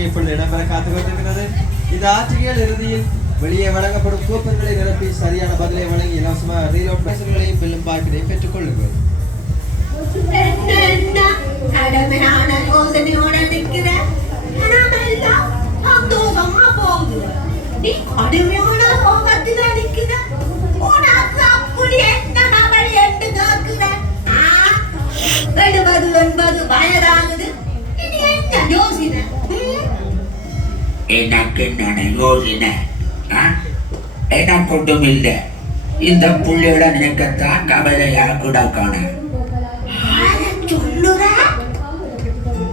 ஆட்சியை இப்பொழுது இடம்பெற காத்துக் கொண்டிருக்கிறது இந்த ஆட்சிகள் இறுதியில் வெளியே வழங்கப்படும் கூப்பன்களை நிரப்பி சரியான பதிலை வழங்கி இலவசமாக ரீலோட் பேசுகளையும் பில்லும் பெற்றுக் கொள்ளுங்கள் கடமையான யோசனையோட நீ கடுமையான உனக்கு அப்படி என்ன என்று கேட்கிற? எழுபது எண்பது வயதாகுது. இனி என்ன யோசனை? எனக்கு யோசனை ஆ? எனக்கு ஒன்றும் இல்லை. இந்த புள்ளையோட நினைக்கத்தான் கவலையா ஆரச் சொல்லுற?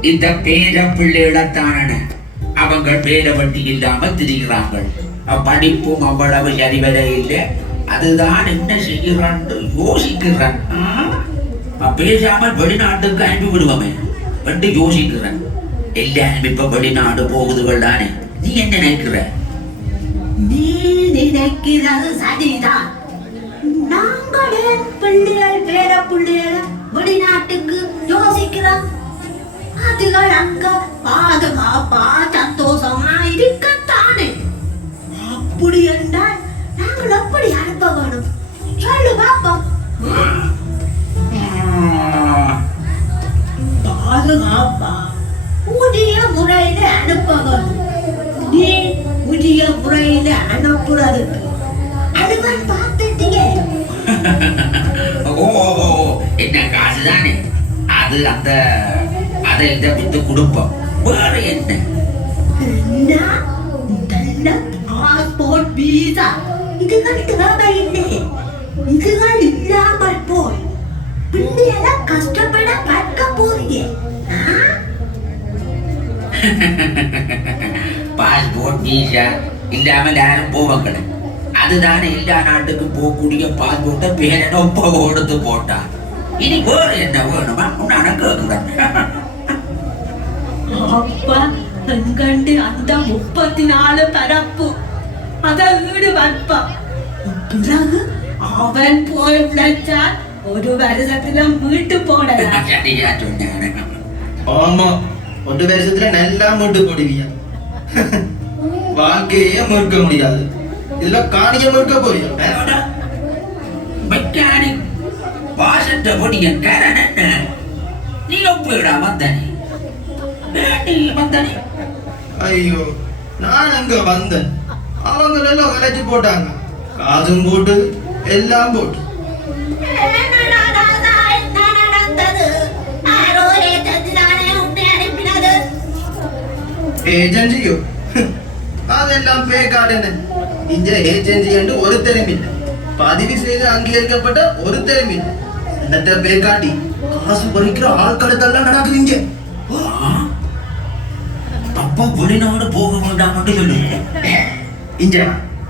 இந்த பேர பிள்ளைகளத்தான அவங்க வேலை வட்டி இல்லாம திரிகிறாங்க படிப்பும் அவ்வளவு சரிவர இல்லை. அதுதான் என்ன செய்கிறான்னு யோசிக்கிறேன்? பேசாமல் வெளிநாட்டுக்கு அனுப்பி விடுவோமே. என்று யோசிக்கிறேன். எல்லாரும் இப்ப வெளிநாடு போகுதுகள் தானே. நீ என்ன நினைக்கிற? நீ நினைக்கிறது சரிதான். நாங்களே பிள்ளைகள் பேர பிள்ளைகள் வெளிநாட்டுக்கு யோசிக்கிறோம்? அதுகள் அங்க பாதுகாப்பா சந்தோஷமா இருக்கத்தானே? அப்படி என்றால் நாங்கள் எப்படி அனுப்ப வேணும் சொல்லு பாப்போம் பாதுகாப்பா. புதிய முறையில அனுப்ப புதிய முறையில அனுப்புறதுக்கு அதுவன் பார்த்துட்டீங்க ஓ என்ன காசு தானே அது அந்த அதை இதை வித்து கொடுப்போம் வேற என்ன? என்ன பாஸ்போர்ட் வீசா இதுகள் தேவையில்லை இதுகள் இல்லாமல் போய் பிள்ளைகளை கஷ்டப்பட பார்க்க போறீங்க? பாஸ்போர்ட் வீசா இல்லாமல் யாரும் போவாங்களே அதுதானே எல்லா நாட்டுக்கும் போகக்கூடிய பாஸ்போர்ட்டை பேரன ஒப்ப கொடுத்து போட்டா இனி வேற என்ன வேணுமா? உன்னான கேட்குறேன் அப்பா எங்கண்டு அந்த முப்பத்தி நாலு பரப்பு. அத வீடு வைப்பா பிறகு அவன் போய் விளைச்சால் ஒரு வருஷத்துல வீட்டு போடலாம். ஆமா ஒரு வருஷத்துல நல்லா மூட்டு போடுவீங்க வாழ்க்கையே முறுக்க முடியாது. இதுல காணிய முறுக்க போறீங்க மெக்கானிக் வாசத்தை பொடியன் காரன் என்ன நீ ஒப்பிடா வந்தனே. வந்தனே. ஐயோ நான் அங்க வந்தேன். அவங்க எல்லாம் விளைச்சு போட்டாங்க. காசும் போட்டு எல்லாம் போட்டு? ஏஜென்சியோ அதெல்லாம் பே காட்டுன்னு இந்த ஏஜென்சி என்று ஒரு இல்லை பதிவு செய்து அங்கீகரிக்கப்பட்ட ஒரு இல்லை என்னத்த பே காட்டி காசு பறிக்கிற ஆட்களத்தெல்லாம் நடக்குதுங்க ஆ? அப்பா வெளிநாடு போக வேண்டாம் மட்டும் சொல்லு இங்க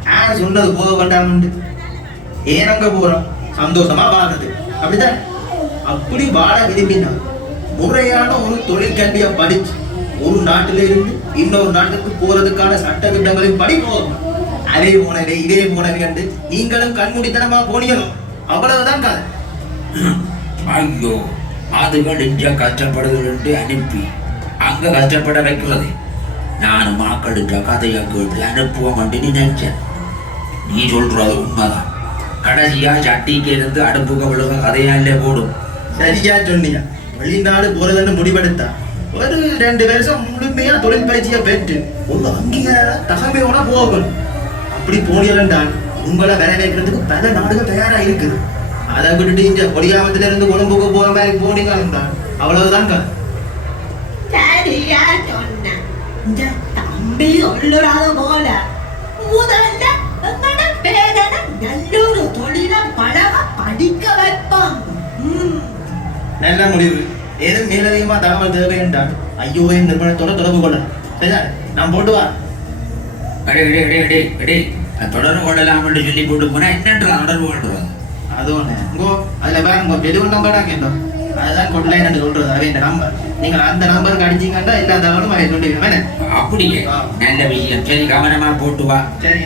யார் சொன்னது போக வேண்டாம் ஏன் அங்க போறோம் சந்தோஷமா வாழ்றது அப்படிதான் அப்படி வாழ விரும்பினா முறையான ஒரு தொழிற்கல்வியை படிச்சு ஒரு நாட்டில இருந்து இன்னொரு நாட்டுக்கு போறதுக்கான சட்ட திட்டங்களையும் படி போகணும் அதே போனவே இதே போனவே கண்டு நீங்களும் கண்மூடித்தனமா போனீங்களோ அவ்வளவுதான் கதை. ஐயோ அதுகள் இங்க கஷ்டப்படுகிறது அனுப்பி அங்க கஷ்டப்பட வைக்கிறது. நானும் மக்களுக்கு கதையை கேட்டு அனுப்புவோம் என்று நினைச்சேன். நீ சொல்றது உண்மைதான். கடைசியா சட்டிக்கு இருந்து அடுப்புக்கு விழுக கதையாலே போடும். சரியா சொன்னீங்க வெளிநாடு போறதுன்னு முடிவெடுத்தா? ஒரு ரெண்டு வருஷம் முழுமையா தொழில் பயிற்சியை பெற்று ஒரு அங்கீகார தகமையோட போகணும் அப்படி போனீங்கன்றால் உங்களை வரவேற்கிறதுக்கு பல நாடுகள் தயாரா இருக்குது அதை விட்டுட்டு இந்த கொடியாமத்துல இருந்து கொழும்புக்கு போற மாதிரி போனீங்க என்றால் அவ்வளவுதான் கதை. சரியா சொன்ன. இந்த தம்பி சொல்லுறாத போல முதல்ல எங்கட பேரனை நல்லொரு தொழில பழக படிக்க வைப்பான் ம். நல்ல முடிவு ஏது மேலதிகமா தகவல் தேவை என்றால் ஐயோவின் நிறுவனத்தோட தொடர்பு கொள்ள சரியா நான் போட்டு வா அடே அடே அடே அடே அடே தொடர்பு கொள்ளலாம் என்று சொல்லி போட்டு போனா என்னன்றா தொடர்பு கொள்றது அது ஒண்ணு உங்கோ அதுல வேற உங்க டெலிவரி நம்பரா கேட்டோம் அதுதான் என்று சொல்றது அவை இந்த நம்பர் நீங்கள் அந்த நம்பருக்கு அடிச்சீங்கன்னா எல்லா தகவலும் அவை சொல்லிடுவேன் அப்படியே நல்ல விஷயம் சரி கவனமா போட்டு வா சரி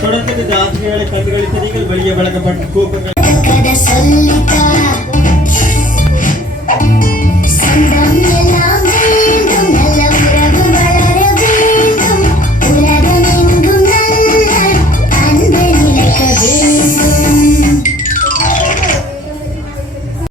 தொடர்ந்து இந்த ஆசிரியர்களை கண்டுகளித்து நீங்கள் வெளியே வழங்கப்பட்ட கூப்பங்களை and